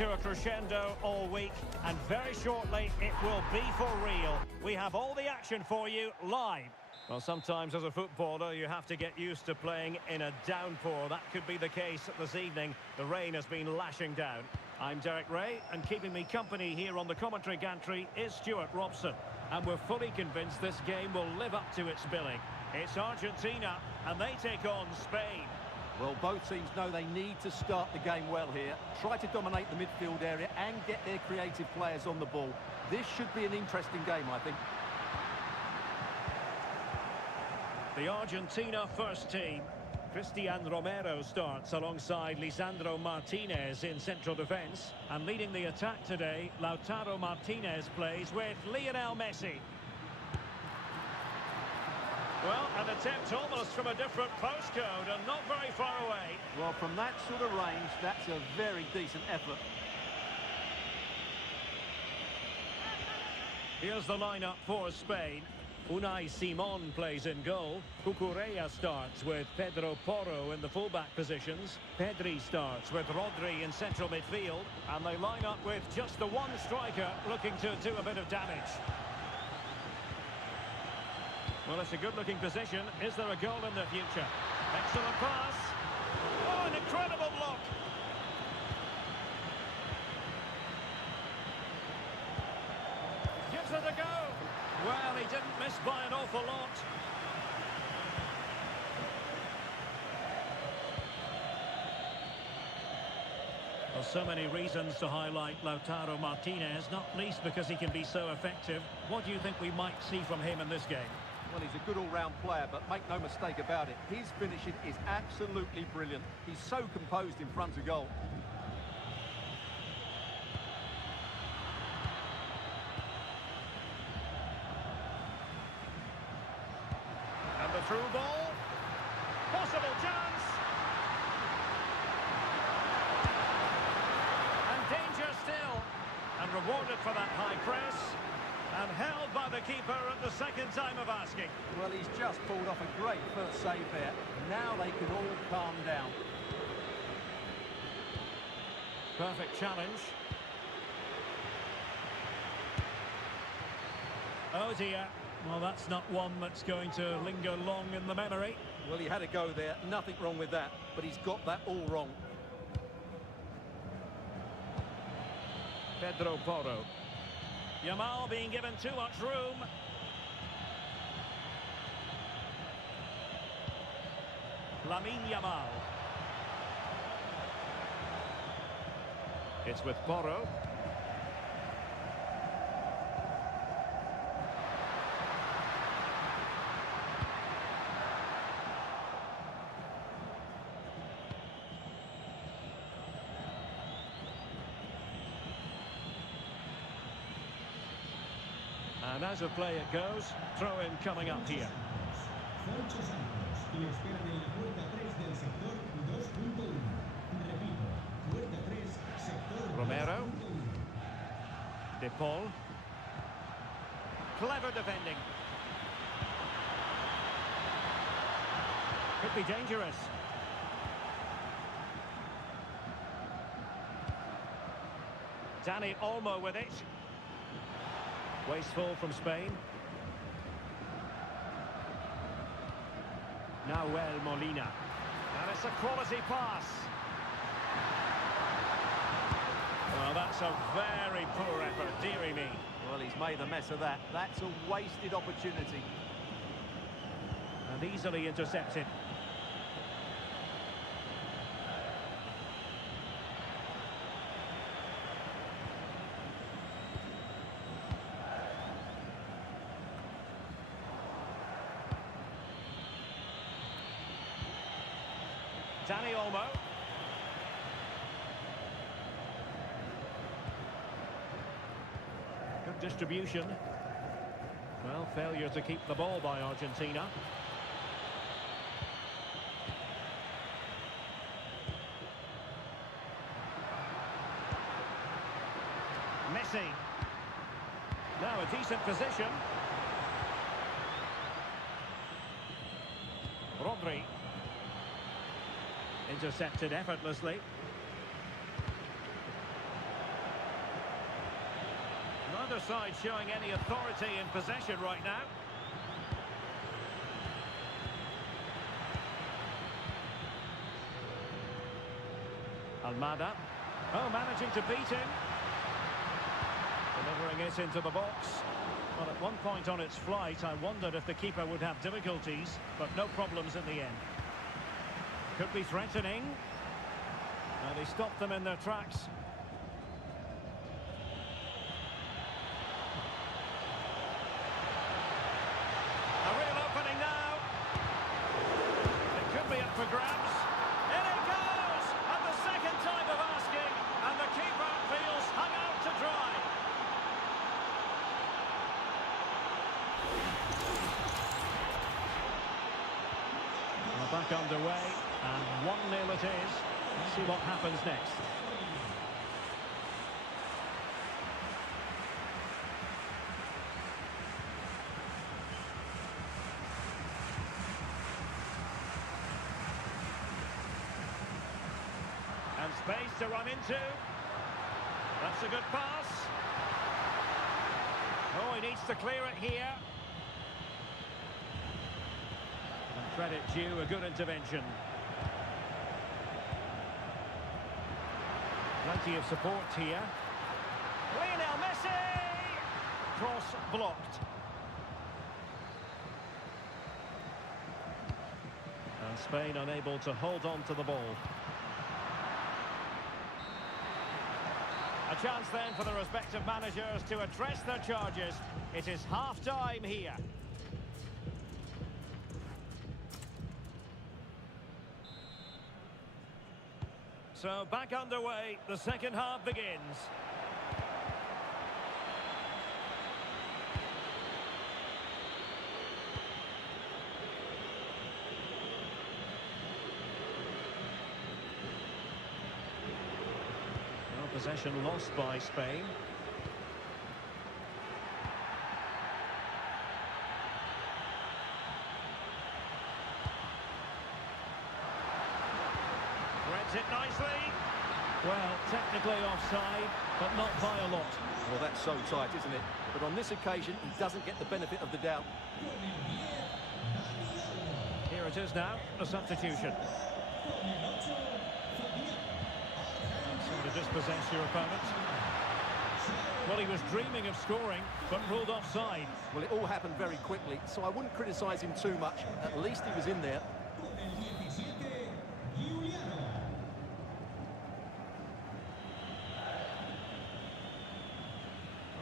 to a crescendo all week, and very shortly it will be for real. We have all the action for you live. Well, sometimes as a footballer you have to get used to playing in a downpour. That could be the case this evening. The rain has been lashing down. I'm Derek Ray, and keeping me company here on the commentary gantry is Stuart Robson. And we're fully convinced this game will live up to its billing. It's Argentina, and they take on Spain. Well, both teams know they need to start the game well here. Try to dominate the midfield area and get their creative players on the ball. This should be an interesting game, I think. The Argentina first team. Cristian Romero starts alongside Lisandro Martinez in central defence. And leading the attack today, Lautaro Martinez plays with Lionel Messi. Well, an attempt almost from a different postcode and not very far away. Well, from that sort of range, that's a very decent effort. Here's the lineup for Spain. Unai Simon plays in goal. Cucurella starts with Pedro Porro in the fullback positions. Pedri starts with Rodri in central midfield. And they line up with just the one striker looking to do a bit of damage. Well, it's a good-looking position. Is there a goal in the future? Excellent pass. Oh, an incredible block. Gives it a go. Well, he didn't miss by an awful lot. Well, so many reasons to highlight Lautaro Martinez, not least because he can be so effective. What do you think we might see from him in this game? Well, he's a good all-round player, but make no mistake about it, his finishing is absolutely brilliant. He's so composed in front of goal. And the through ball. Possible chance. And danger still. And rewarded for that high press. And held by the keeper at the second time of asking. Well, he's just pulled off a great first save there. Now they can all calm down. Perfect challenge. Oh dear. Well, that's not one that's going to linger long in the memory. Well, he had a go there. Nothing wrong with that. But he's got that all wrong. Pedro Porro. Yamal being given too much room. Lamine Yamal. It's with Porro. And as a play it goes, throw-in coming up here. Romero. De Paul. Clever defending. Could be dangerous. Dani Olmo with it. Wasteful from Spain. Nahuel Molina. And it's a quality pass. Well, that's a very poor effort, dearie me. Well, he's made a mess of that. That's a wasted opportunity. And easily intercepted. Dani Olmo. Good distribution. Well, failure to keep the ball by Argentina. Messi. Now a decent position. Rodri. Intercepted effortlessly. Neither side showing any authority in possession right now. Almada. Oh, managing to beat him. Delivering it into the box. Well, at one point on its flight, I wondered if the keeper would have difficulties, but no problems in the end. Could be threatening. And he stopped them in their tracks. A real opening now. It could be up for grabs. In it goes! And the second time of asking, and the keeper feels hung out to dry. Well, back underway, and 1-0 it is. Let's see what happens next. And space to run into. That's a good pass. Oh, he needs to clear it here. And credit due, a good intervention. Plenty of support here. Lionel Messi! Cross blocked. And Spain unable to hold on to the ball. A chance then for the respective managers to address their charges. It is half-time here. So back underway, the second half begins. Well, possession lost by Spain. It nicely. Well, technically offside, but not by a lot. Well, that's so tight, isn't it? But on this occasion, he doesn't get the benefit of the doubt. Here it is now, a substitution. So to dispossess your opponent. Well, he was dreaming of scoring, but ruled offside. Well, it all happened very quickly, so I wouldn't criticise him too much. At least he was in there.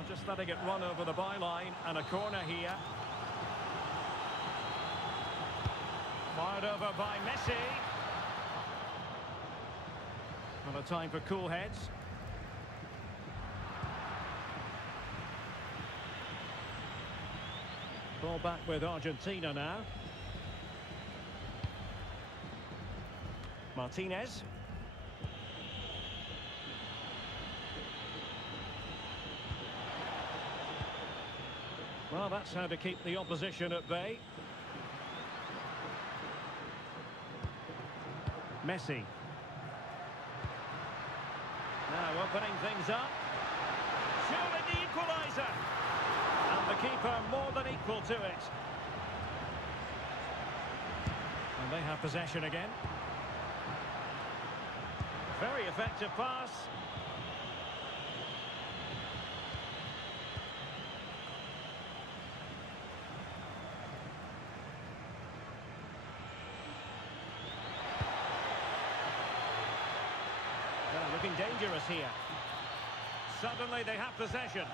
Just letting it run over the byline, and a corner here. Fired over by Messi. Well, a time for cool heads. Ball back with Argentina now. Martinez. Well, that's how to keep the opposition at bay. Messi. Now opening things up. Surely the equaliser. And the keeper more than equal to it. And they have possession again. Very effective pass. Looking dangerous here. Suddenly they have possession.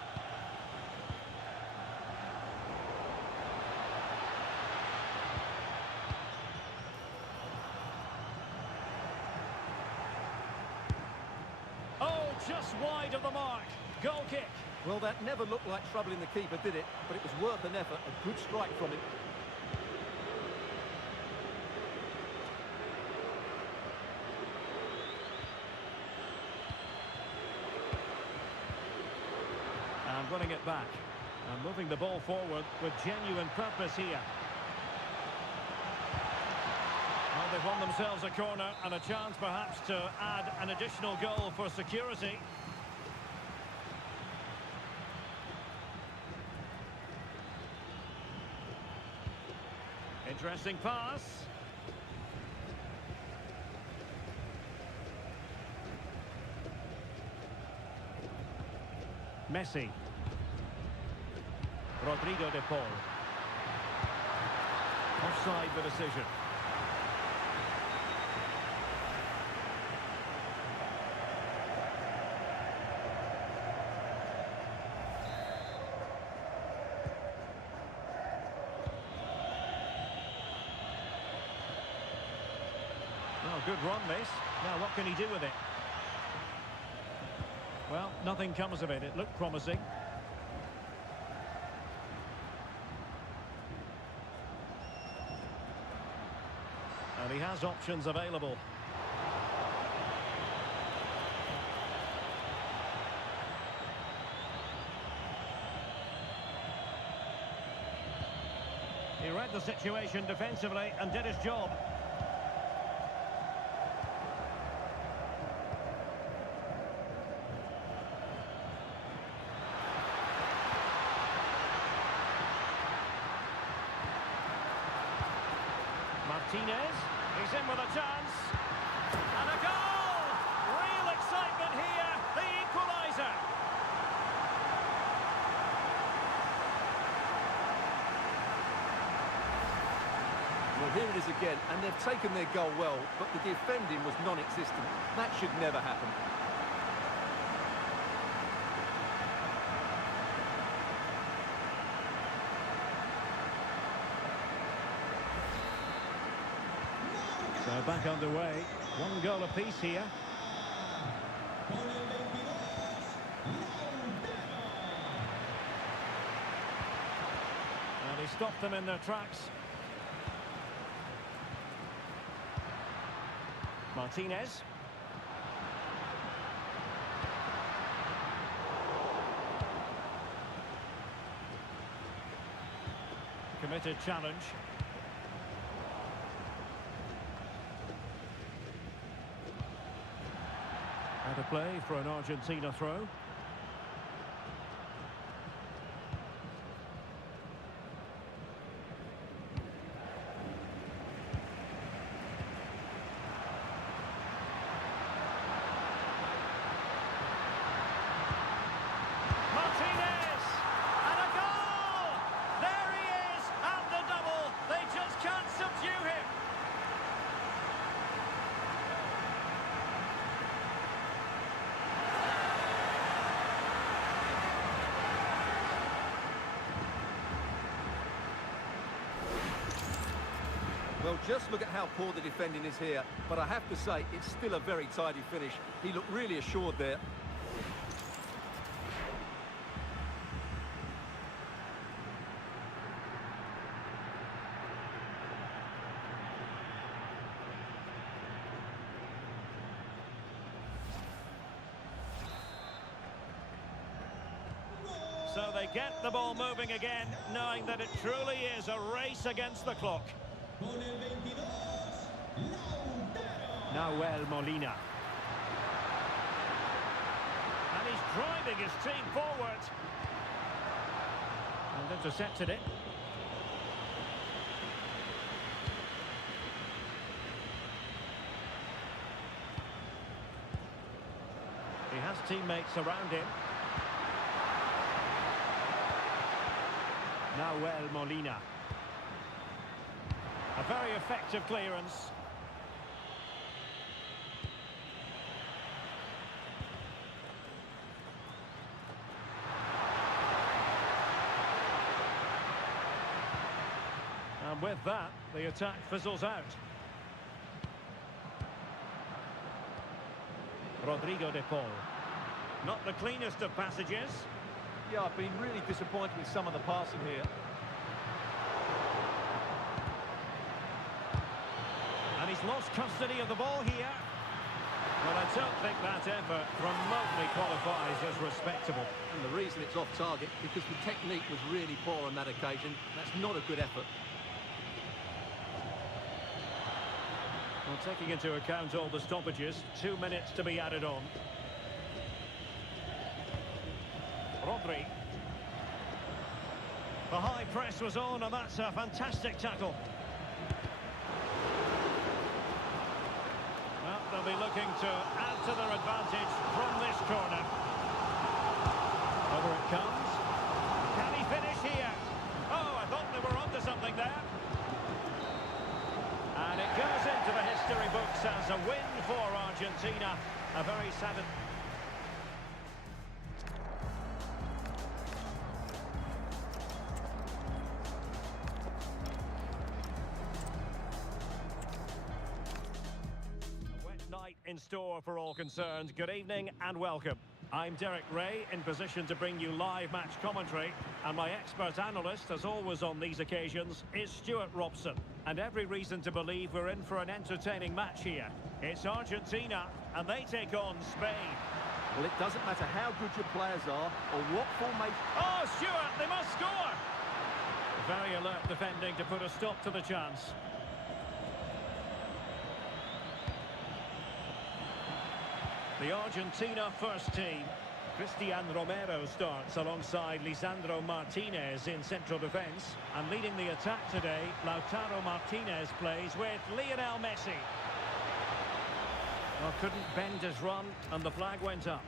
Oh, just wide of the mark. Goal kick. Well, that never looked like troubling the keeper, did it? But it was worth an effort. A good strike from him. And running it back. And moving the ball forward with genuine purpose here. Well, they've won themselves a corner and a chance perhaps to add an additional goal for security. Interesting pass. Messi. Rodrigo de Paul. Offside the decision. Oh, good run, this. Now, what can he do with it? Well, nothing comes of it. It looked promising. And he has options available. He read the situation defensively and did his job. Martinez, he's in with a chance, and a goal! Real excitement here, the equaliser. Well, here it is again, and they've taken their goal well, but the defending was non-existent. That should never happen. So back underway, one goal apiece here. And he stopped them in their tracks. Martinez. Committed challenge. Out of play for an Argentina throw. Martinez! And a goal! There he is! And the double! They just can't subdue him! Well, just look at how poor the defending is here. But I have to say, it's still a very tidy finish. He looked really assured there. So they get the ball moving again, knowing that it truly is a race against the clock. Nahuel Molina. And he's driving his team forward. And intercepted it. He has teammates around him. Nahuel Molina. A very effective clearance. And with that, the attack fizzles out. Rodrigo de Paul. Not the cleanest of passages. Yeah, I've been really disappointed with some of the passing here. And he's lost custody of the ball here. Well, I don't think that effort remotely qualifies as respectable. And the reason it's off target, because the technique was really poor on that occasion. That's not a good effort. Well, taking into account all the stoppages, 2 minutes to be added on. Rodri. The high press was on, and that's a fantastic tackle. they'll be looking to add to their advantage from this corner. Over it comes. Can he finish here? Oh, I thought they were onto something there. And it goes into the history books as a win for Argentina. A very satisfying... in store for all concerned. Good evening and welcome. I'm Derek Ray, in position to bring you live match commentary, and my expert analyst, as always on these occasions, is Stuart Robson. And every reason to believe we're in for an entertaining match here. It's Argentina, and they take on Spain. Well, it doesn't matter how good your players are or what formation... Oh, Stuart, they must score! Very alert defending to put a stop to the chance. The Argentina first team. Cristian Romero starts alongside Lisandro Martinez in central defence. And leading the attack today, Lautaro Martinez plays with Lionel Messi. Well, couldn't bend his run, and the flag went up.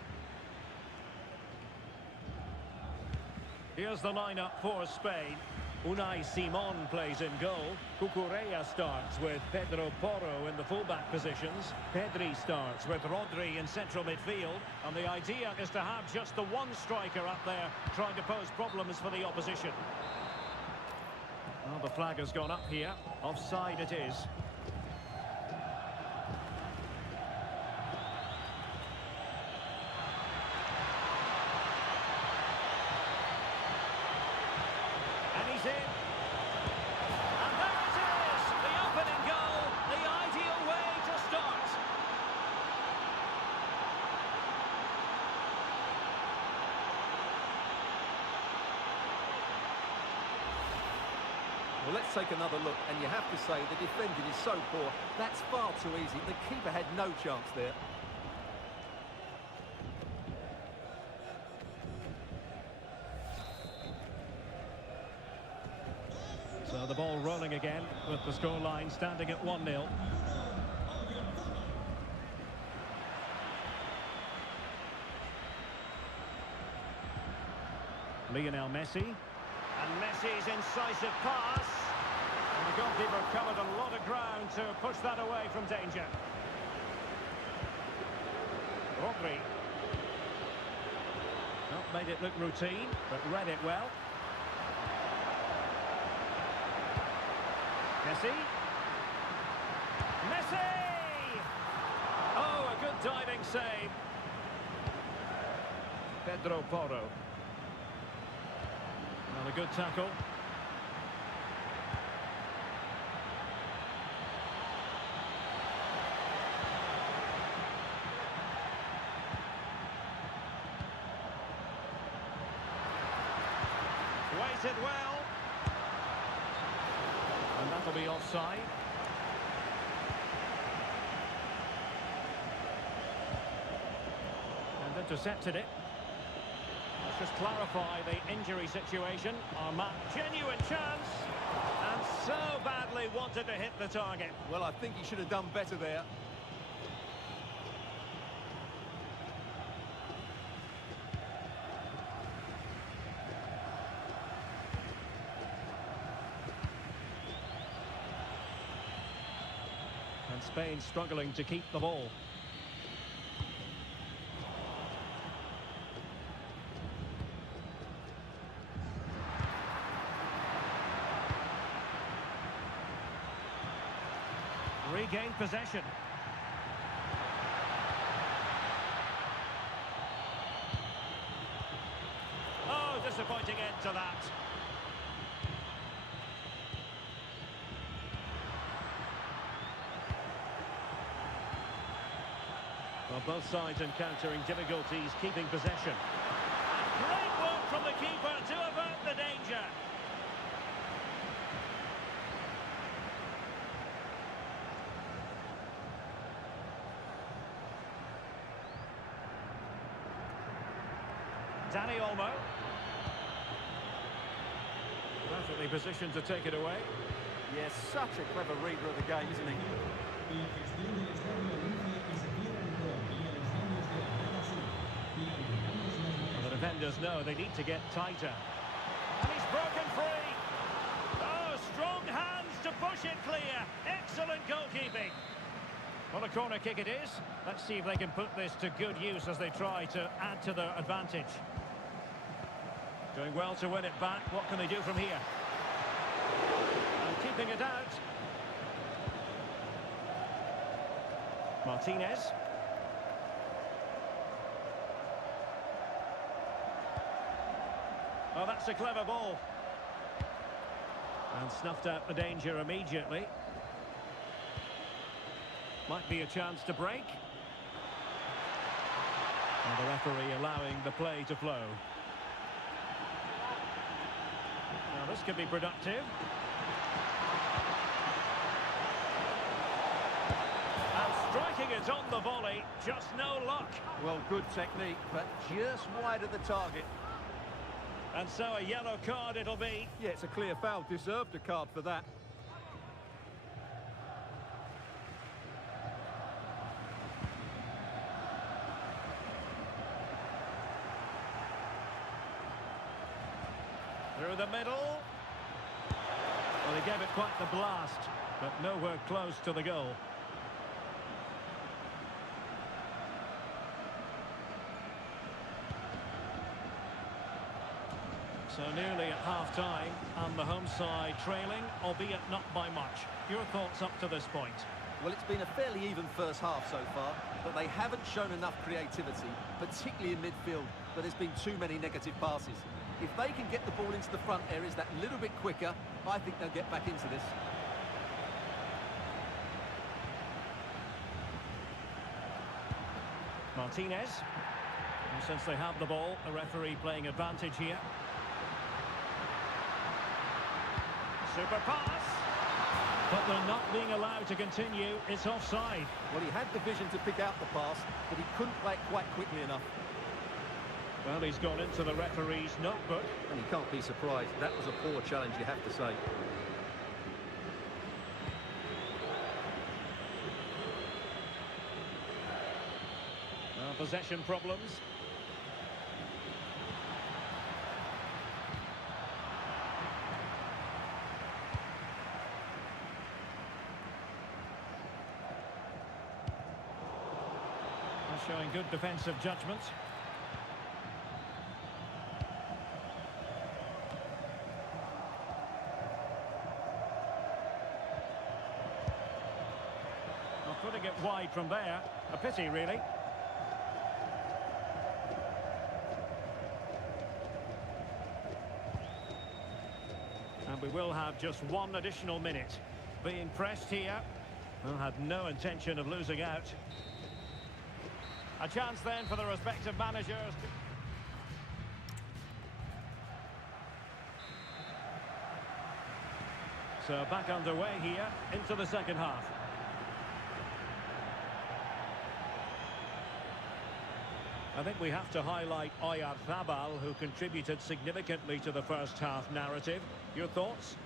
Here's the lineup for Spain. Unai Simon plays in goal. Cucurella starts with Pedro Porro in the fullback positions. Pedri starts with Rodri in central midfield. And the idea is to have just the one striker up there trying to pose problems for the opposition. Well, the flag has gone up here. Offside it is. In. And there it is, the opening goal, the ideal way to start. Well, let's take another look, and you have to say the defending is so poor. That's far too easy. The keeper had no chance there. So the ball rolling again with the scoreline standing at 1-0. Lionel Messi. And Messi's incisive pass. And the goalkeeper covered a lot of ground to push that away from danger. Rodri. Well, made it look routine, but read it well. Messi. Messi! Oh, a good diving save. Pedro Porro. Well, a good tackle. Waited well. And that'll be offside. And intercepted it. Let's just clarify the injury situation. Armand, genuine chance. And so badly wanted to hit the target. Well, I think he should have done better there. And Spain struggling to keep the ball. Regained possession. Oh, disappointing end to that. Well, both sides encountering difficulties keeping possession. And great work from the keeper to avert the danger. Dani Olmo. Perfectly positioned to take it away. Yes, such a clever reader of the game, isn't he? defenders know they need to get tighter. And he's broken free. Oh, strong hands to push it clear. Excellent goalkeeping. Well, a corner kick it is. Let's see if they can put this to good use as they try to add to their advantage. Doing well to win it back. What can they do from here? And keeping it out. Martinez. Oh, that's a clever ball. And snuffed out the danger immediately. Might be a chance to break. And the referee allowing the play to flow. Now this could be productive. And striking it on the volley, just no luck. Well, good technique, but just wide of the target. And so a yellow card it'll be. Yeah, it's a clear foul. Deserved a card for that. Through the middle. Well, he gave it quite the blast, but nowhere close to the goal. So nearly at half-time, and the home side trailing, albeit not by much. Your thoughts up to this point? Well, it's been a fairly even first half so far, but they haven't shown enough creativity, particularly in midfield, but there's been too many negative passes. If they can get the ball into the front areas that little bit quicker, I think they'll get back into this. Martinez. And since they have the ball, the referee playing advantage here. Super pass. But they're not being allowed to continue. It's offside. Well, he had the vision to pick out the pass, but he couldn't play it quite quickly enough. Well, he's gone into the referee's notebook. And you can't be surprised. That was a poor challenge, you have to say. Possession problems. Showing good defensive judgment. Well, putting it wide from there. A pity, really. And we will have just one additional minute. Being pressed here. Well, had no intention of losing out. A chance then for the respective managers. So back underway here into the second half. I think we have to highlight Oyarzabal, who contributed significantly to the first half narrative. Your thoughts?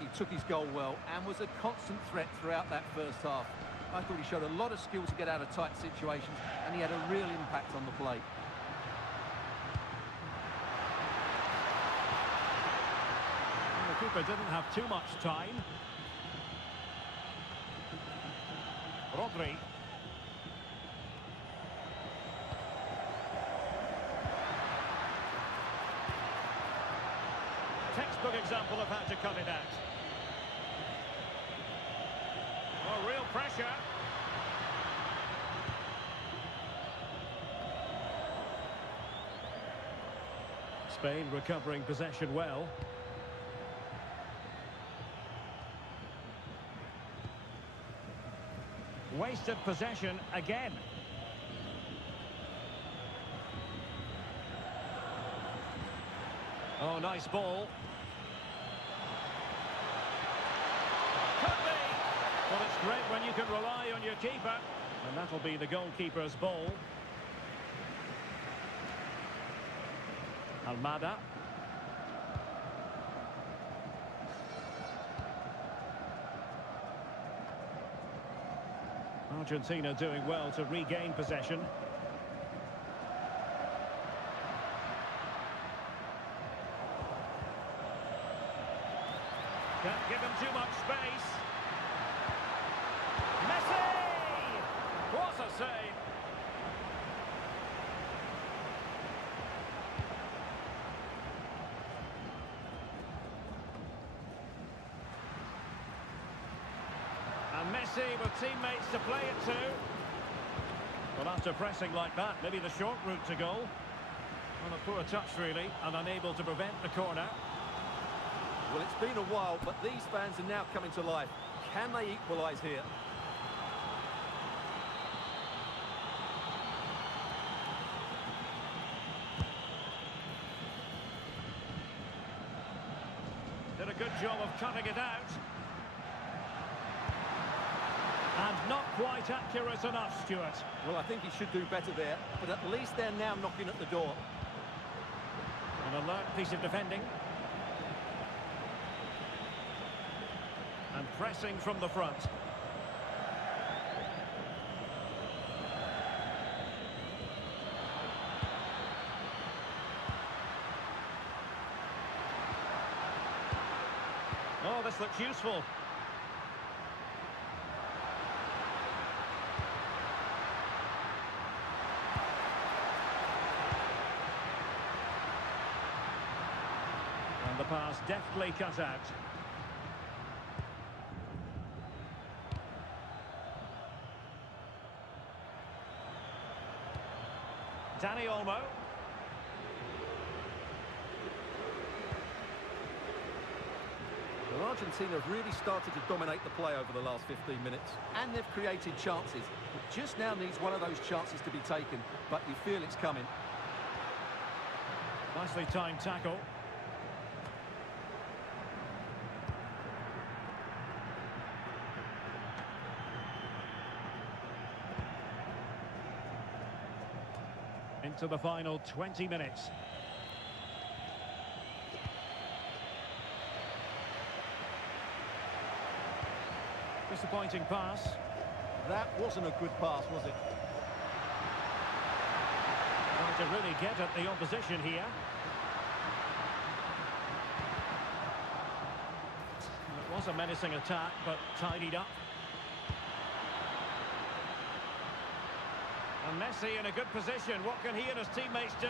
He took his goal well and was a constant threat throughout that first half. I thought he showed a lot of skill to get out of tight situations, and he had a real impact on the play. And the keeper didn't have too much time. Rodri. Textbook example of how to cut it out. Oh, real pressure. Spain recovering possession well. Wasted possession again. Oh, nice ball. Could be. Well, it's great when you can rely on your keeper. And that'll be the goalkeeper's ball. Almada. Argentina doing well to regain possession. too much space. Messi! What a save! And Messi with teammates to play it to. Well, after pressing like that, maybe the short route to goal. On a poor touch, really, and unable to prevent the corner. Well, it's been a while, but these fans are now coming to life. Can they equalise here? Did a good job of cutting it out. And not quite accurate enough, Stuart. Well, I think he should do better there, but at least they're now knocking at the door. An alert piece of defending. And pressing from the front. Oh, this looks useful. And the pass deftly cut out. Danny Olmo. Well, Argentina have really started to dominate the play over the last 15 minutes, and they've created chances. It just now needs one of those chances to be taken, but you feel it's coming. Nicely timed tackle. Into the final 20 minutes. Disappointing pass. That wasn't a good pass, was it? Trying to really get at the opposition here. It was a menacing attack, but tidied up. And Messi in a good position. What can he and his teammates do?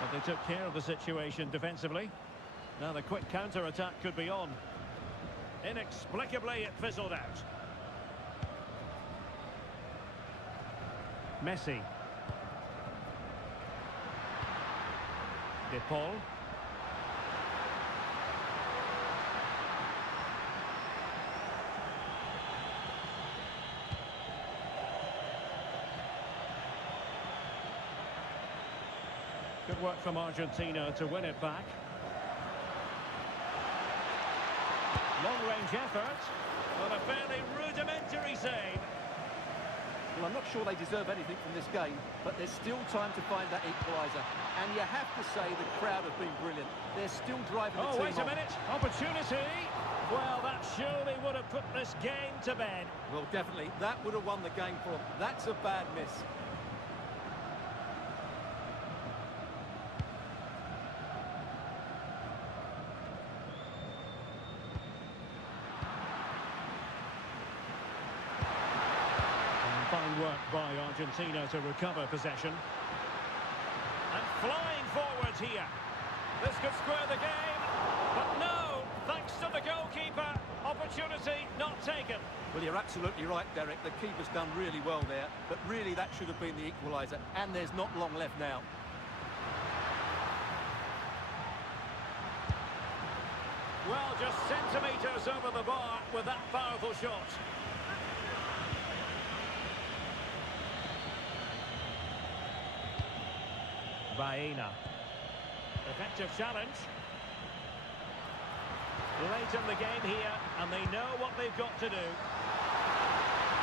But they took care of the situation defensively. Now the quick counter-attack could be on. Inexplicably, it fizzled out. Messi. De Paul. Good work from Argentina to win it back. Long-range effort, but a fairly rudimentary save. Well, I'm not sure they deserve anything from this game, but there's still time to find that equaliser. And you have to say the crowd have been brilliant. They're still driving the team Oh, wait a on. minute. Opportunity. Well, that surely would have put this game to bed. Well, definitely. That would have won the game for them. That's a bad miss. Fine work by Argentina to recover possession. And flying forward here. This could square the game. But no, thanks to the goalkeeper. Opportunity not taken. Well, you're absolutely right, Derek. The keeper's done really well there. But really, that should have been the equaliser. And there's not long left now. Well, just centimetres over the bar with that powerful shot. Baena. Effective challenge. Late in the game here, and they know what they've got to do.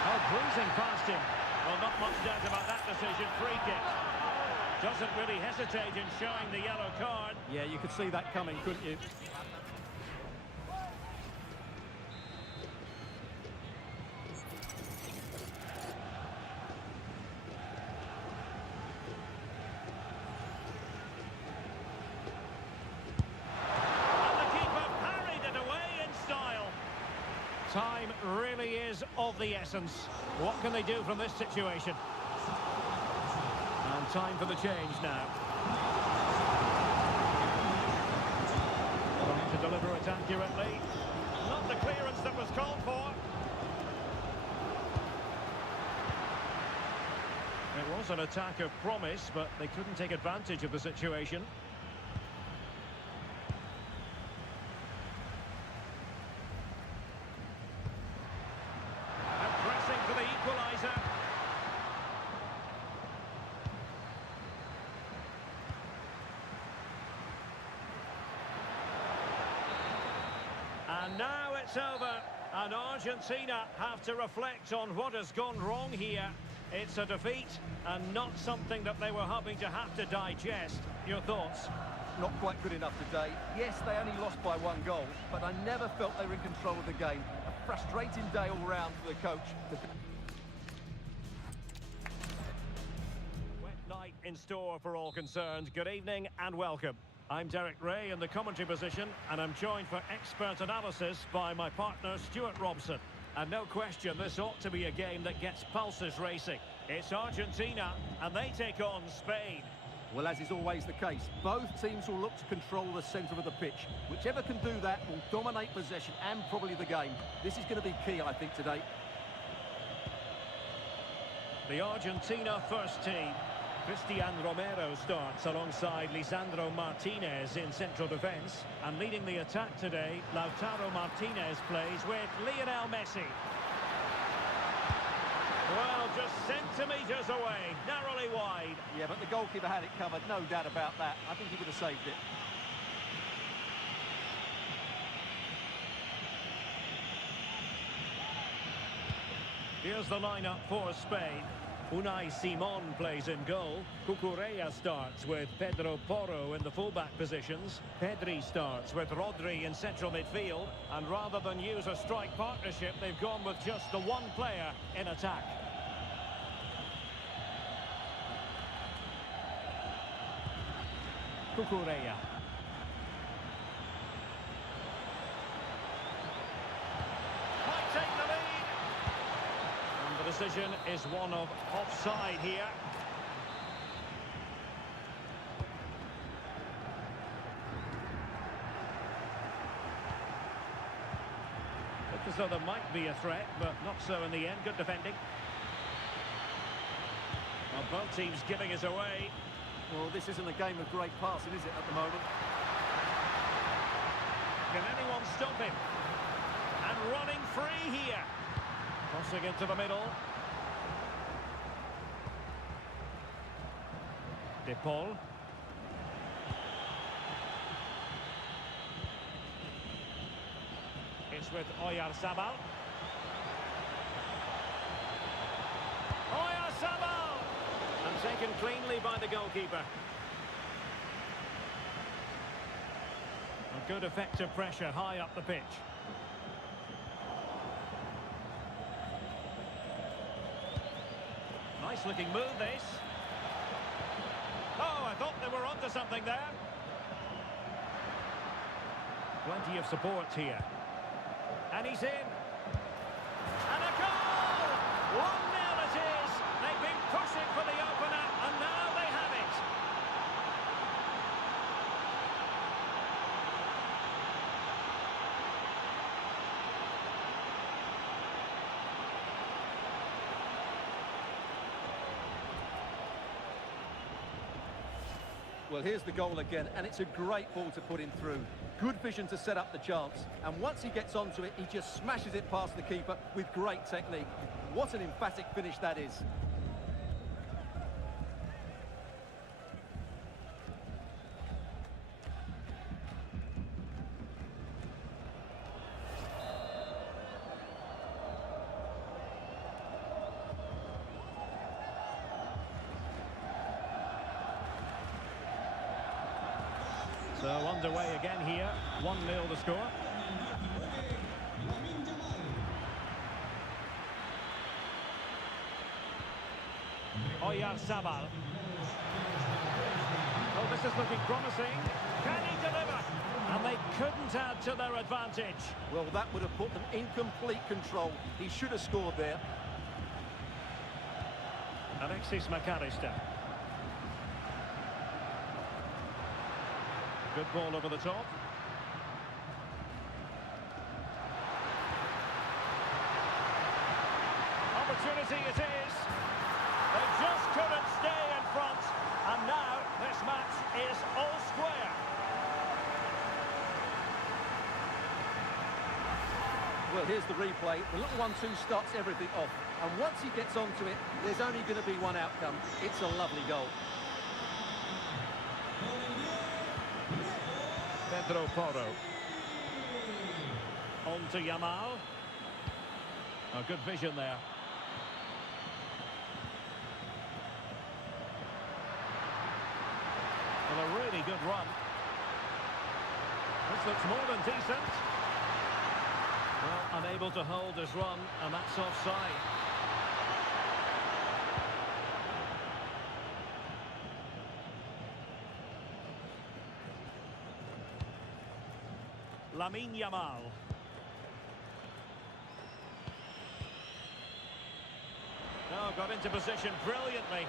Oh, breezing past him. Well, not much doubt about that decision. Free kick. Doesn't really hesitate in showing the yellow card. Yeah, you could see that coming, couldn't you? Time really is of the essence. What can they do from this situation? And time for the change now. Trying to deliver it accurately. Not the clearance that was called for. It was an attack of promise, but they couldn't take advantage of the situation. And pressing for the equaliser. And now it's over. And Argentina have to reflect on what has gone wrong here. It's a defeat and not something that they were hoping to have to digest. Your thoughts? Not quite good enough today. Yes, they only lost by 1 goal, but I never felt they were in control of the game. A frustrating day all round for the coach. Wet night in store for all concerned. Good evening and welcome. I'm Derek Ray in the commentary position, and I'm joined for expert analysis by my partner Stuart Robson. And no question, this ought to be a game that gets pulses racing. It's Argentina, and they take on Spain. Well, as is always the case, both teams will look to control the centre of the pitch. Whichever can do that will dominate possession and probably the game. This is going to be key, I think, today. The Argentina first team. Cristian Romero starts alongside Lisandro Martinez in central defence. And leading the attack today, Lautaro Martinez plays with Lionel Messi. Well, just centimetres away, narrowly wide. Yeah, but the goalkeeper had it covered, no doubt about that. I think he would have saved it. Here's the lineup for Spain. Unai Simon plays in goal. Cucurella starts with Pedro Porro in the fullback positions. Pedri starts with Rodri in central midfield. And rather than use a strike partnership, they've gone with just the one player in attack. Cucurella. Might take the lead. The decision is one of offside here. Looks as though there might be a threat, but not so in the end. Good defending. Well, both teams giving us away. Well, this isn't a game of great passing, is it, at the moment? Can anyone stop him? And running free here. Crossing into the middle. De Paul. It's with Oyarzabal. Oyarzabal! And taken cleanly by the goalkeeper. A good effective pressure high up the pitch. Nice looking move, this. Oh, I thought they were onto something there. Plenty of support here. And he's in. And a goal! 1-0 it is. They've been pushing for the opener, and now they have it. Well, here's the goal again, and it's a great ball to put him through. Good vision to set up the chance, and once he gets onto it, he just smashes it past the keeper with great technique. What an emphatic finish that is. So underway again here, 1-0 the score. Oyarzabal. Well, this is looking promising. Can he deliver? And they couldn't add to their advantage. Well, that would have put them in complete control. He should have scored there. Alexis McAllister. Good ball over the top. Opportunity it is. They just couldn't stay in front. And now this match is all square. Well, here's the replay. The little 1-2 starts everything off. And once he gets onto it, there's only going to be one outcome. It's a lovely goal. Pedro Porro. On to Yamal. A good vision there. Well, a really good run. This looks more than decent. Well, unable to hold his run, and that's offside. Lamine Yamal. Oh, got into position brilliantly.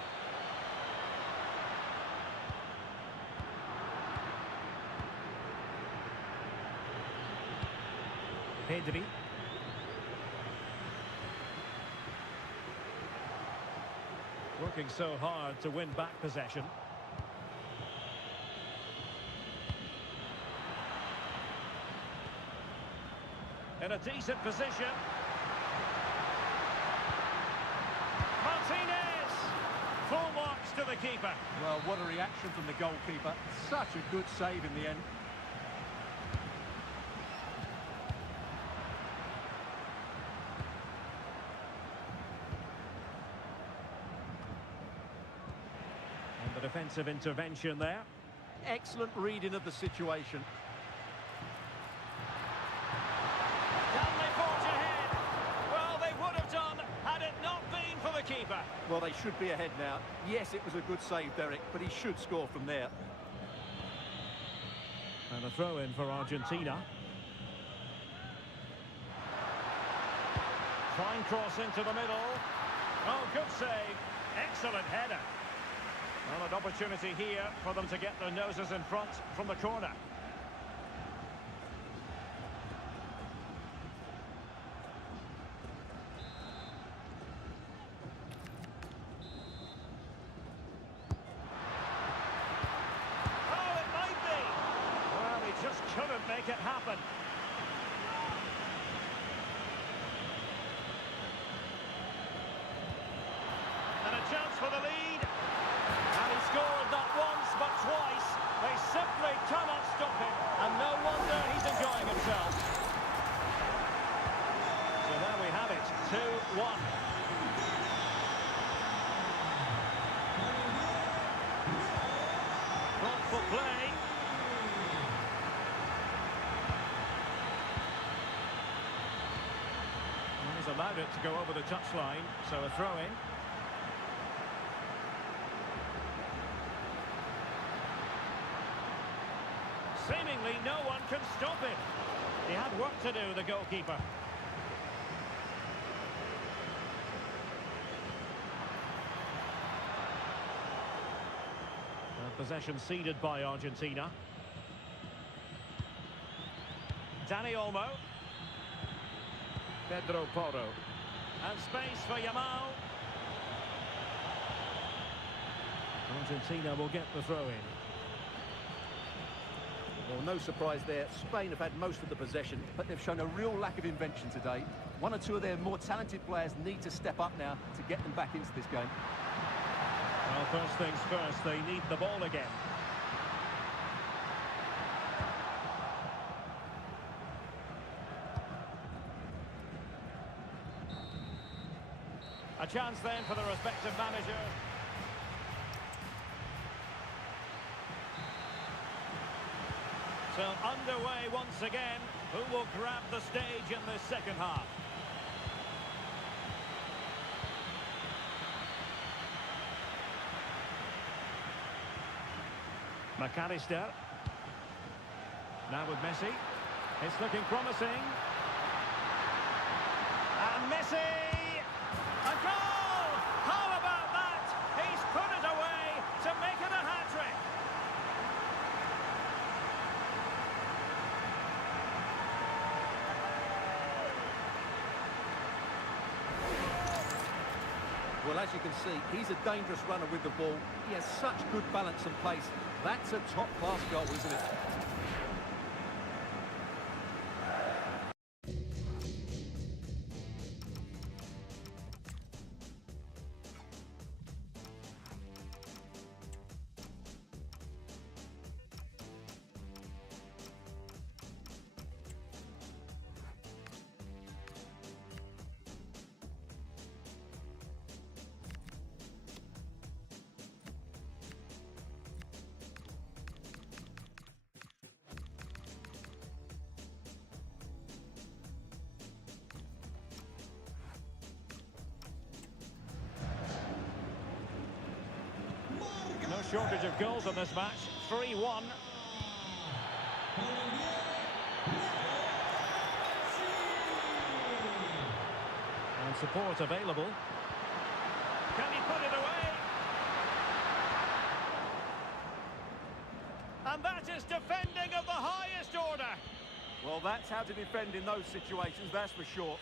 Pedri. Working so hard to win back possession. In a decent position. Martinez! Full marks to the keeper. Well, what a reaction from the goalkeeper. Such a good save in the end. And the defensive intervention there. Excellent reading of the situation. Keeper. Well, they should be ahead now. Yes, it was a good save, Derek, but he should score from there. And a throw-in for Argentina. Fine cross into the middle. Oh, good save. Excellent header. Well, an opportunity here for them to get their noses in front from the corner. Just couldn't make it happen. And a chance for the lead. And he scored not once but twice. They simply cannot stop him. And no wonder he's enjoying himself. So there we have it, 2-1. Thoughtful play. Allowed it to go over the touchline, so a throw-in. Seemingly no one can stop him. He had work to do, the goalkeeper. Possession ceded by Argentina. Dani Olmo. Pedro Porro. And space for Yamal. Argentina will get the throw-in. Well, no surprise there. Spain have had most of the possession, but they've shown a real lack of invention today. One or two of their more talented players need to step up now to get them back into this game. Well, first things first, they need the ball again. A chance then for the respective managers. So underway once again. Who will grab the stage in this second half? McAllister. Now with Messi. It's looking promising. And Messi! A goal! How about that? He's put it away to make it a hat-trick. Well, as you can see, he's a dangerous runner with the ball. He has such good balance and pace. That's a top-class goal, isn't it? No shortage of goals in this match. 3-1. And support available. Can he put it away? And that is defending of the highest order. Well, that's how to defend in those situations, that's for sure.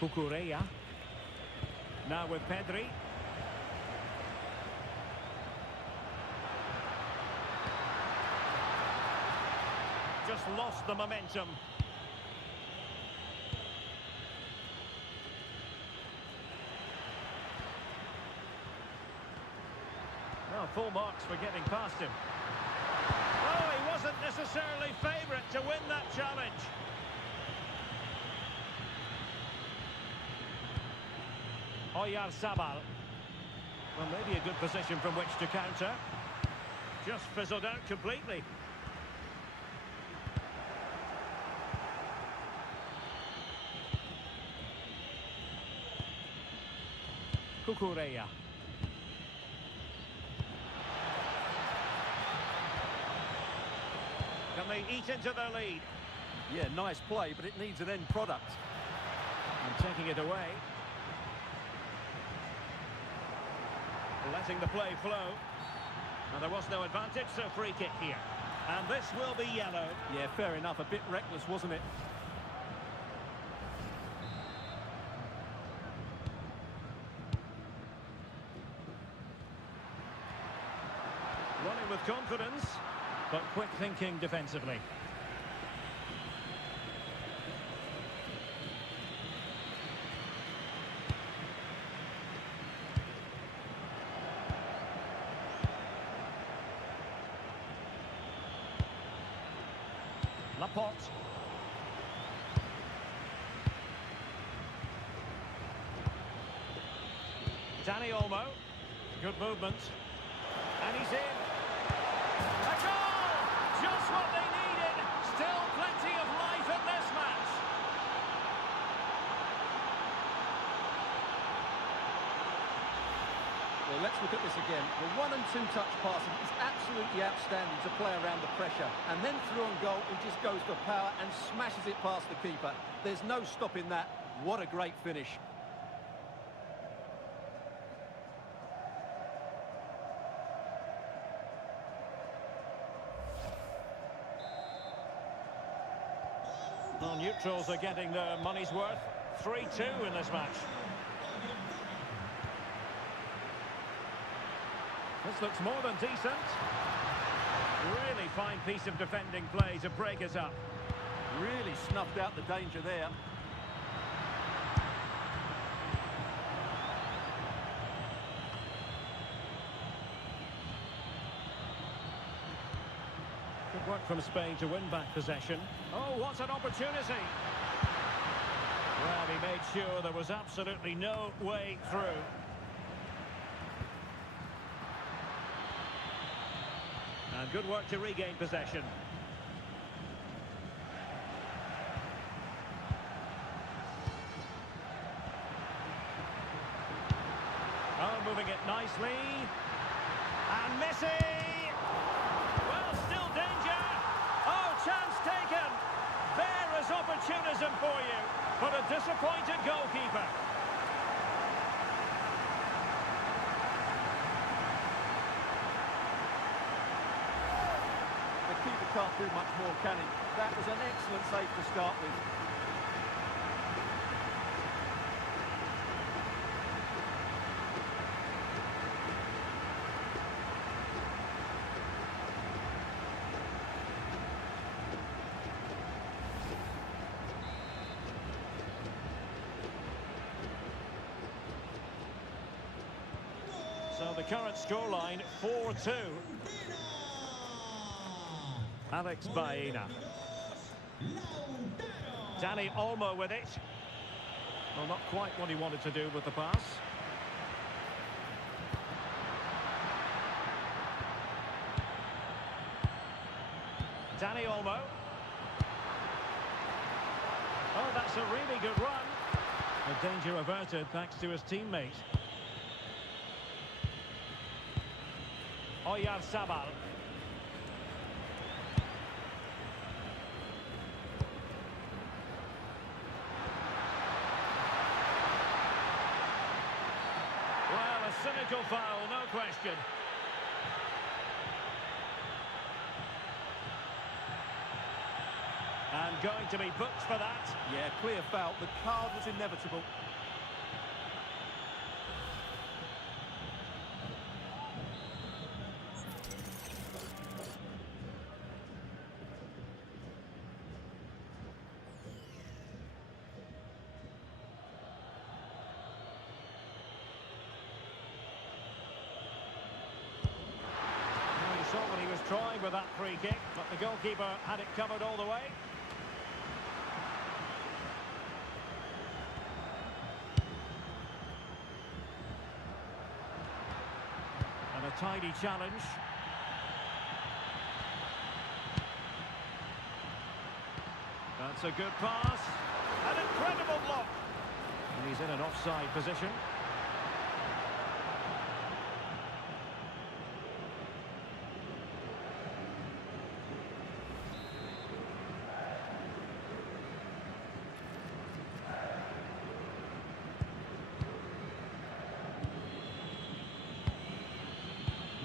Cucurella. Now with Pedri. Just lost the momentum. Well, full marks for getting past him. Oh, he wasn't necessarily favourite to win that challenge. Oyarzabal. Well, maybe a good position from which to counter. Just fizzled out completely. Cucurella. Can they eat into their lead? Yeah, nice play, but it needs an end product. And taking it away. Letting the play flow. And there was no advantage, so free kick here. And this will be yellow. Yeah, fair enough. A bit reckless, wasn't it? Running with confidence, but quick thinking defensively. Laporte. Danny Olmo. Good movement. And he's in. A goal! Just what they needed. Still plenty of life in this match. Well, let's look at this again. The 1- and 2-touch passing is absolutely outstanding to play around the pressure. And then through on goal, he just goes for power and smashes it past the keeper. There's no stopping that. What a great finish. Well, neutrals are getting their money's worth. 3-2 in this match. This looks more than decent. Really fine piece of defending play to break us up. Really snuffed out the danger there. Good work from Spain to win back possession. Oh, what an opportunity! Well, he made sure there was absolutely no way through. And good work to regain possession. Oh, moving it nicely. Messi! Well, still danger. Oh, chance taken. There is opportunism for you, but a disappointed goalkeeper. The keeper can't do much more, can he? That was an excellent save to start with. So the current scoreline, 4-2. Alex Baena. Dani Olmo with it. Well, not quite what he wanted to do with the pass. Dani Olmo. Oh, that's a really good run. The danger averted thanks to his teammate. Oyarzabal. Well, a cynical foul, no question. And going to be booked for that. Yeah, clear foul. The card was inevitable. Saw what he was trying with that free kick, but the goalkeeper had it covered all the way. And a tidy challenge. That's a good pass. An incredible block. And he's in an offside position.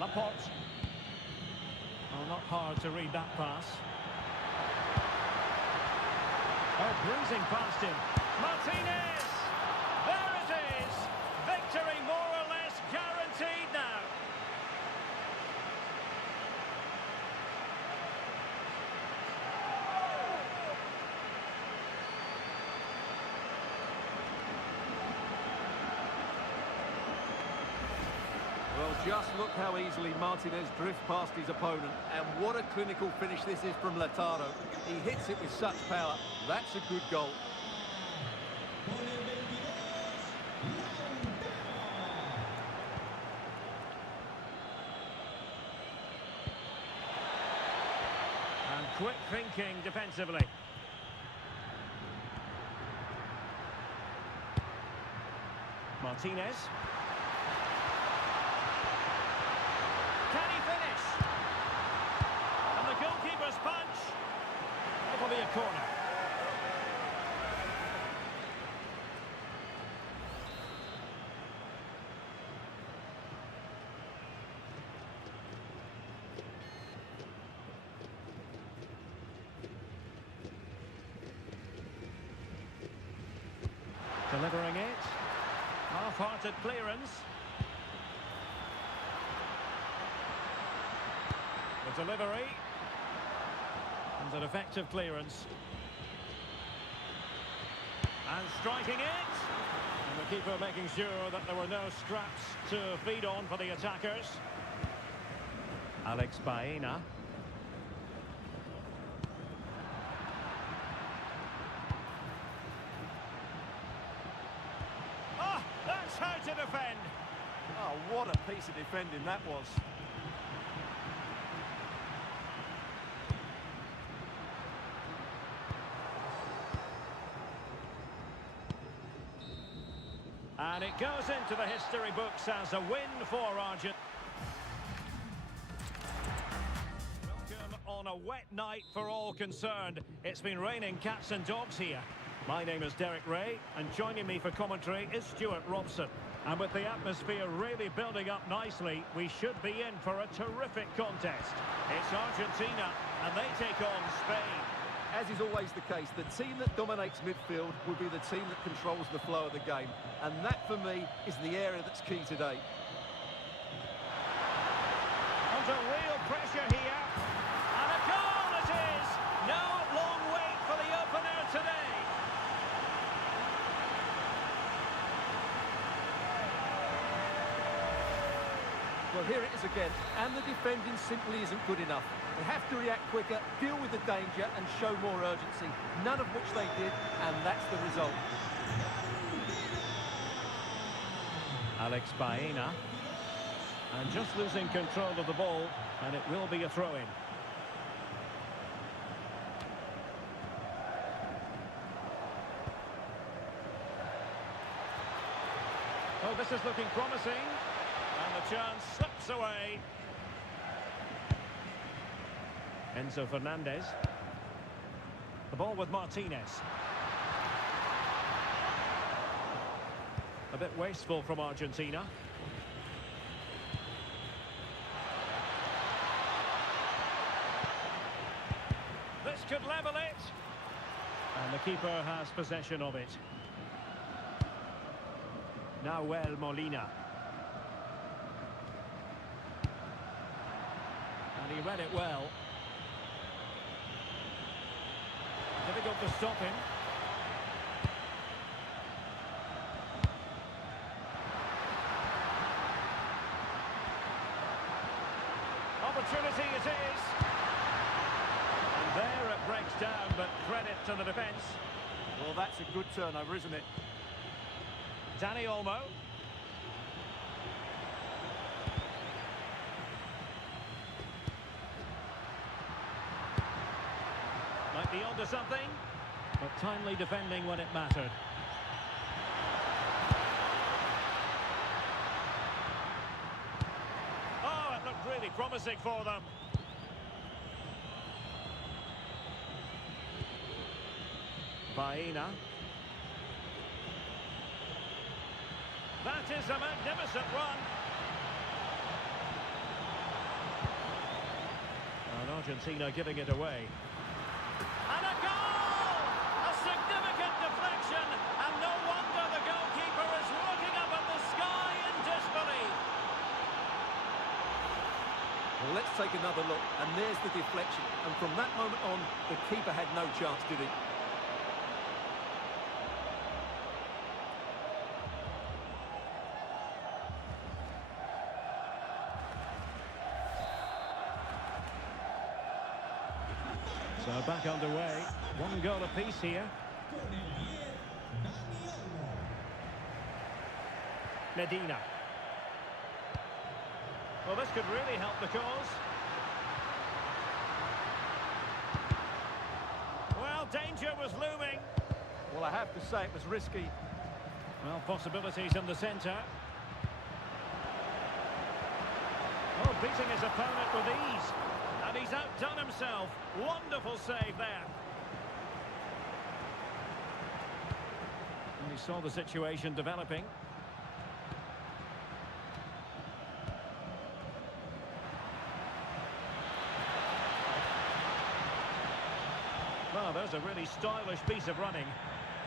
Laporte. Oh, not hard to read that pass. Oh, bruising past him. Martinez! There it is! Victory more or less guaranteed now. Well, just look how easily Martinez drifts past his opponent, and what a clinical finish this is from Lautaro. He hits it with such power. That's a good goal. And quick thinking defensively. Martinez. Can he finish? And the goalkeeper's punch. It'll be a corner. Delivering it. Half-hearted clearance. The delivery. And an effective clearance. And striking it. And the keeper making sure that there were no scraps to feed on for the attackers. Alex Baena. Oh, that's how to defend. Oh, what a piece of defending that was. And it goes into the history books as a win for Argentina. night for all concerned. It's been raining cats and dogs here. My name is Derek Ray, and joining me for commentary is Stuart Robson. And with the atmosphere really building up nicely, we should be in for a terrific contest. It's Argentina, and they take on Spain. As is always the case, the team that dominates midfield will be the team that controls the flow of the game. And that, for me, is the area that's key today. Under real pressure here. And a goal it is! No long wait for the opener today. Well, here it is again, and the defending simply isn't good enough. They have to react quicker, deal with the danger, and show more urgency. None of which they did, and that's the result. Alex Baena. And just losing control of the ball, and it will be a throw-in. Oh, this is looking promising. And the chance slips away. Enzo Fernandez. The ball with Martinez. A bit wasteful from Argentina. This could level it. And the keeper has possession of it. Nahuel Molina. And he read it well. Difficult to stop him. Opportunity it is. And there it breaks down, but credit to the defence. Well, that's a good turnover, isn't it? Dani Olmo. Might be onto something, but timely defending when it mattered. Oh, it looked really promising for them. Baena. That is a magnificent run. And Argentina giving it away. And a goal! A significant deflection, and no wonder the goalkeeper is looking up at the sky in disbelief. Well, let's take another look, and there's the deflection. And from that moment on, the keeper had no chance, did he? So back underway, one goal apiece here. Medina. Well, this could really help the cause. Well, danger was looming. Well, I have to say it was risky. Well, possibilities in the centre. Oh, beating his opponent with ease. And he's outdone himself. Wonderful save there. And he saw the situation developing. Well, there's a really stylish piece of running,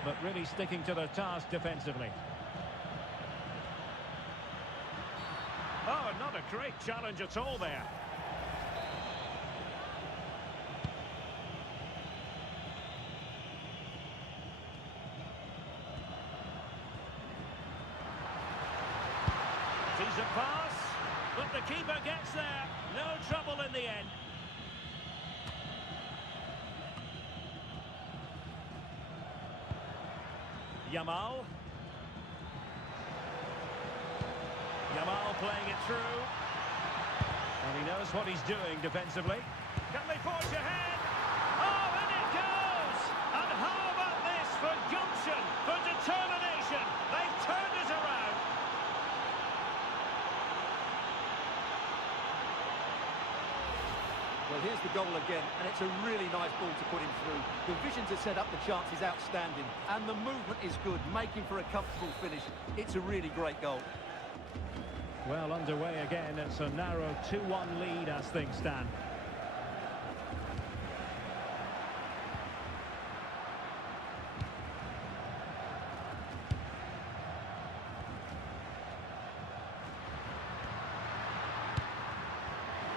but really sticking to their task defensively. Oh, not a great challenge at all there. Decent pass, but the keeper gets there. No trouble in the end. Yamal. Yamal playing it through. And he knows what he's doing defensively. Can they forge ahead? Oh, in it goes! And how about this for gumption, for determination? They've turned it around. Well, here's the goal again, and it's a really nice ball to put him through. The vision to set up the chance is outstanding, and the movement is good, making for a comfortable finish. It's a really great goal. Well, underway again. It's a narrow 2-1 lead as things stand.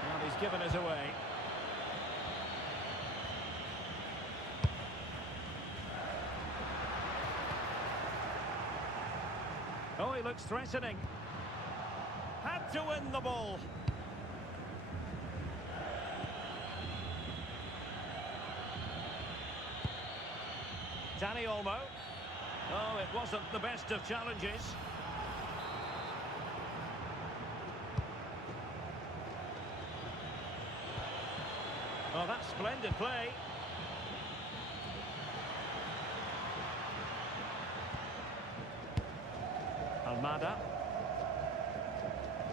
Now he's given us away. Oh, he looks threatening. Had to win the ball. Dani Olmo. Oh, it wasn't the best of challenges. Oh, that's splendid play. Almada.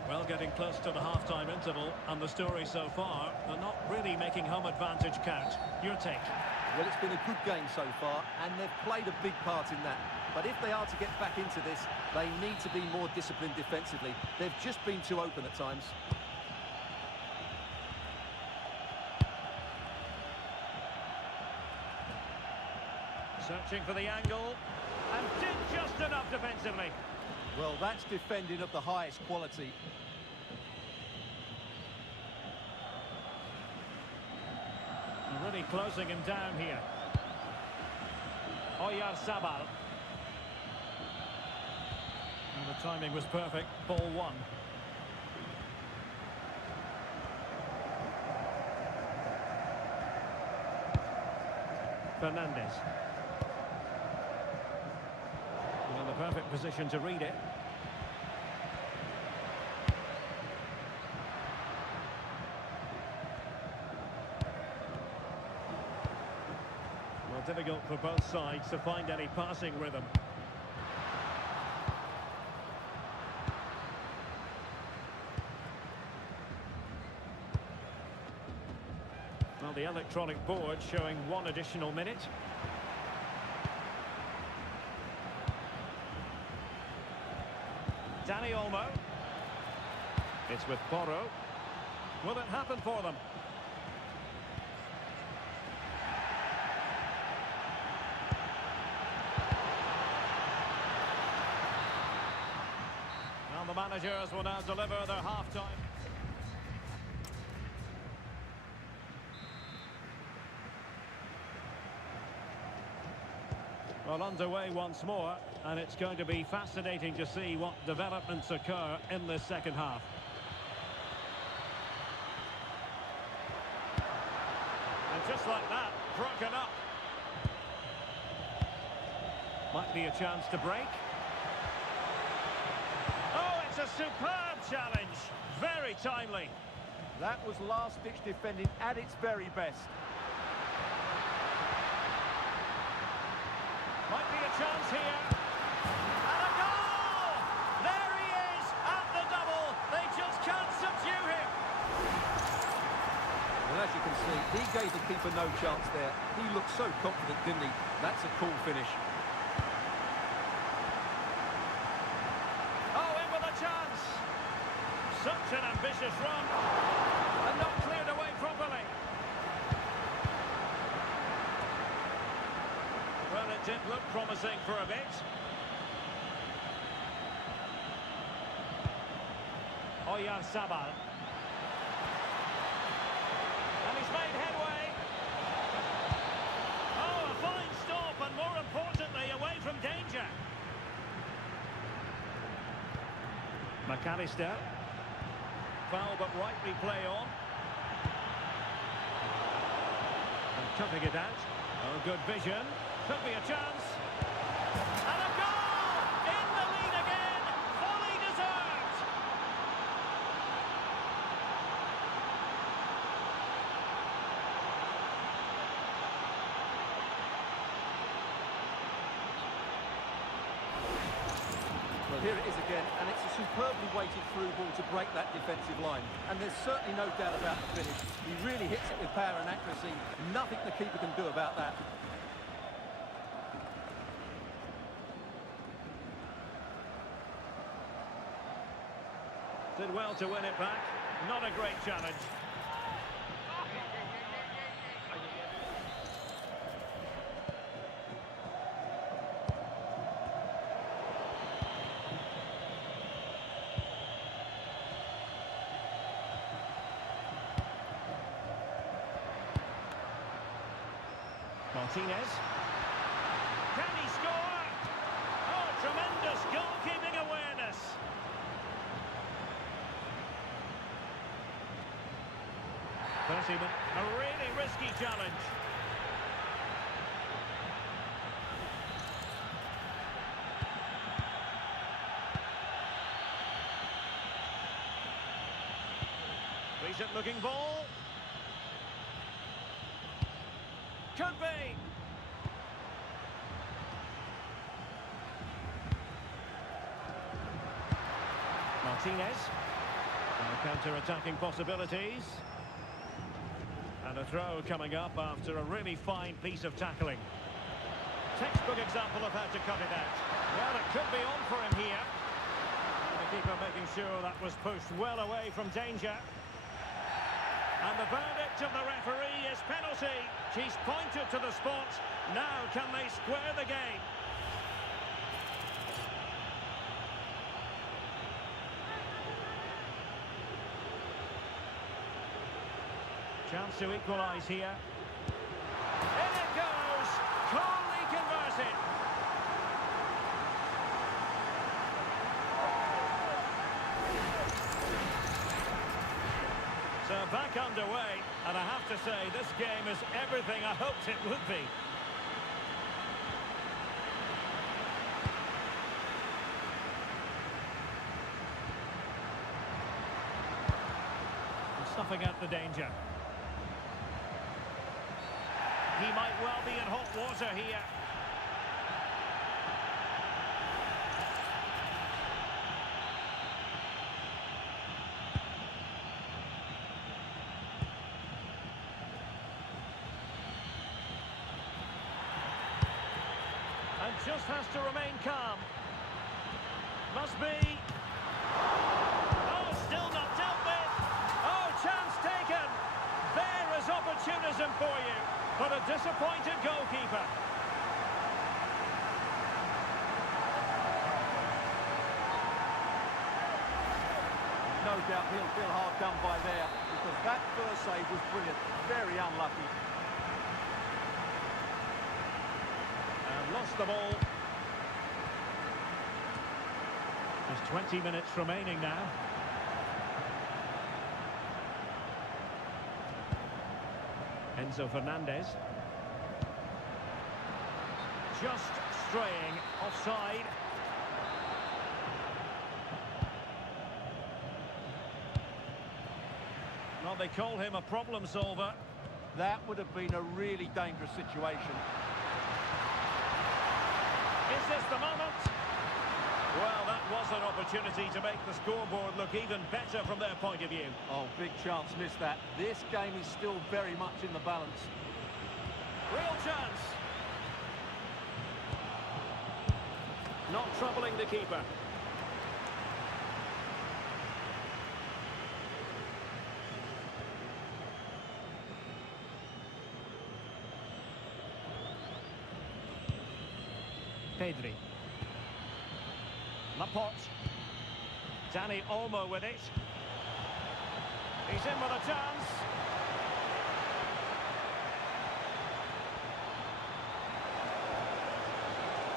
Well, getting close to the half-time interval, and the story so far, they're not really making home advantage count. Your take? Well, it's been a good game so far, and they've played a big part in that. But if they are to get back into this, they need to be more disciplined defensively. They've just been too open at times. Searching for the angle, and did just enough defensively. Well, that's defending of the highest quality. Really closing him down here. Oyarzabal. And the timing was perfect. Ball one. Fernandez. In the perfect position to read it. Well, difficult for both sides to find any passing rhythm. Well, the electronic board showing one additional minute. Dani Olmo. It's with Porro. Will it happen for them? Well, the managers will now deliver their half-time. Well, underway once more, and it's going to be fascinating to see what developments occur in this second half. And just like that, broken up. Might be a chance to break. Oh, it's a superb challenge. Very timely. That was last-ditch defending at its very best. Might be a chance here. And a goal! There he is at the double. They just can't subdue him. Well, as you can see, he gave the keeper no chance there. He looked so confident, didn't he? That's a cool finish. Oh, in with a chance. Such an ambitious run. And not cleared away properly. Well, it did look promising for a bit. Oyarzabal. And he's made headway. Oh, a fine stop, and more importantly, away from danger. McAllister. Foul, but rightly play on. And cutting it out. Oh, good vision. Could be a chance. And a goal! In the lead again! Fully deserved! Well, Here it is again, and it's a superbly weighted through ball to break that defensive line. And there's certainly no doubt about the finish. He really hits it with power and accuracy. Nothing the keeper can do about that. Did well to win it back. Not a great challenge. Martinez. Can he score? Oh, tremendous goalkeeping awareness. A really risky challenge. Decent looking ball. Could be. Martinez. Counter-attacking possibilities. And a throw coming up after a really fine piece of tackling. Textbook example of how to cut it out. Well, it could be on for him here. And the keeper making sure that was pushed well away from danger. And the verdict of the referee is penalty. She's pointed to the spot. Now can they square the game? Chance to equalise here. In it goes! Calmly converted. So back underway, and I have to say this game is everything I hoped it would be. Stuffing out the danger. He might well be in hot water here. And just has to remain calm. Must be. Oh, still not dealt with. Oh, chance taken. There is opportunism for you. But a disappointed goalkeeper. No doubt he'll feel hard done by there, because that first save was brilliant. Very unlucky. And lost the ball. Just 20 minutes remaining now. Enzo Fernandez. Just straying offside. Well, they call him a problem solver. That would have been a really dangerous situation. Is this the moment? Well, that was an opportunity to make the scoreboard look even better from their point of view. Oh, big chance missed that. This game is still very much in the balance. Real chance. Not troubling the keeper. Pedri. Laporte. Dani Olmo with it. He's in with a chance.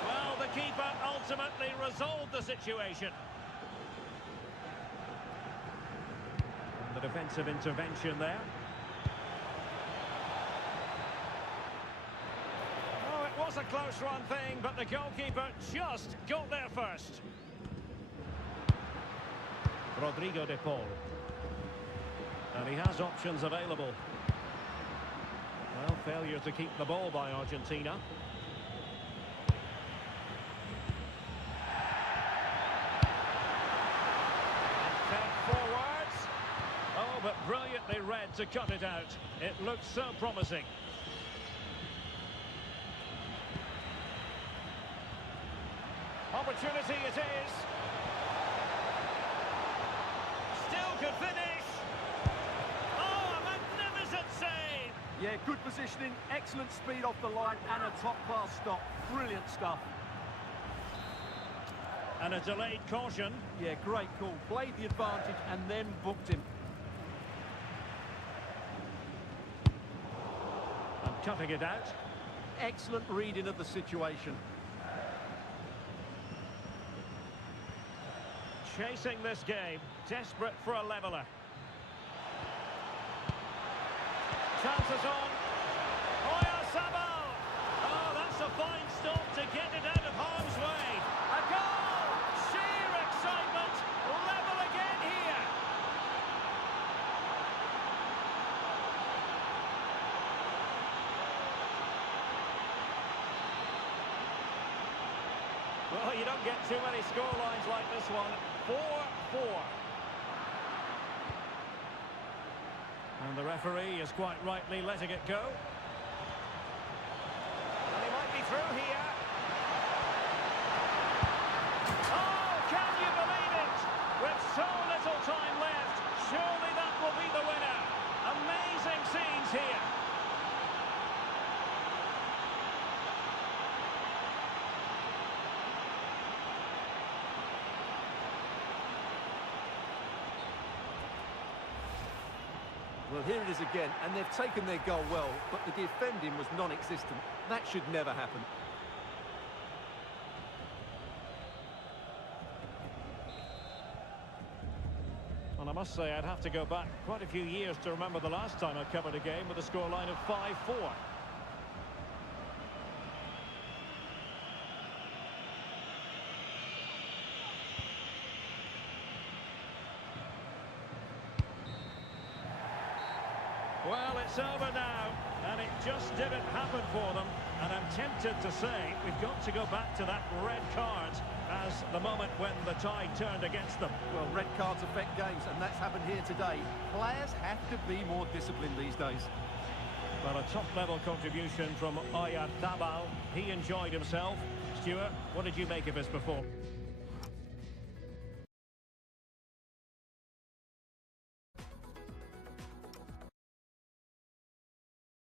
Well, the keeper ultimately resolved the situation. The defensive intervention there. Oh, it was a close run thing, but the goalkeeper just got there first. Rodrigo de Paul. And he has options available. Well, failure to keep the ball by Argentina. Brilliantly read to cut it out. It looked so promising. Opportunity it is. Still could finish. Oh, a magnificent save. Yeah, good positioning, excellent speed off the line, and a top-class stop. Brilliant stuff. And a delayed caution. Yeah, great call. Played the advantage and then booked him. And cutting it out. Excellent reading of the situation. Chasing this game, desperate for a leveller. Chances on. Oyarzabal! Oh, that's a fine stop to get it out of harm's way. A goal! Sheer excitement! Level again here! Well, you don't get too many scorelines like this one. 4-4. And the referee is quite rightly letting it go. And he might be through here. Oh, can you believe it? With so little time left, surely that will be the winner. Amazing scenes here. Well, here it is again, and they've taken their goal well, but the defending was non-existent. That should never happen. And I must say, I'd have to go back quite a few years to remember the last time I covered a game with a scoreline of 5-4. Well, it's over now, and it just didn't happen for them. And I'm tempted to say we've got to go back to that red card as the moment when the tide turned against them. Well, red cards affect games, and that's happened here today. Players have to be more disciplined these days. Well, a top-level contribution from Oyarzabal. He enjoyed himself. Stuart, what did you make of his performance?